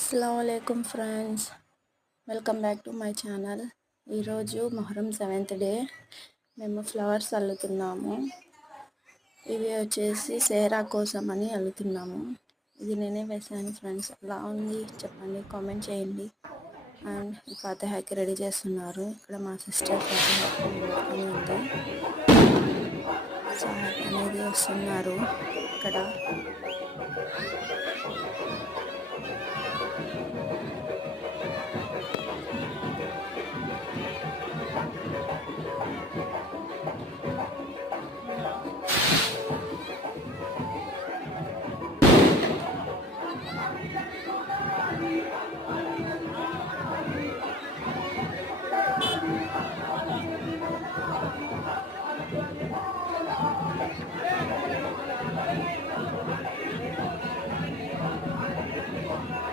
అస్సలాముఅలైకుం friends, welcome back to my channel. ఈరోజు Muharram 7th day. మేము ఫ్లవర్స్ అల్లుతున్నాము. ఇవి వచ్చేసి సేరా కోసం అని అల్లుతున్నాము. ఇది నేనే వేసాను ఫ్రెండ్స్. ఎలా ఉంది చెప్పండి, కామెంట్ చేయండి. అండ్ ఫాతిహాకి రెడీ చేస్తున్నారు. ఇక్కడ మా సిస్టర్ ఫాతిహాకి పెట్టుకొని ఉంది. సార్ అనేది వస్తున్నారు ఇక్కడ.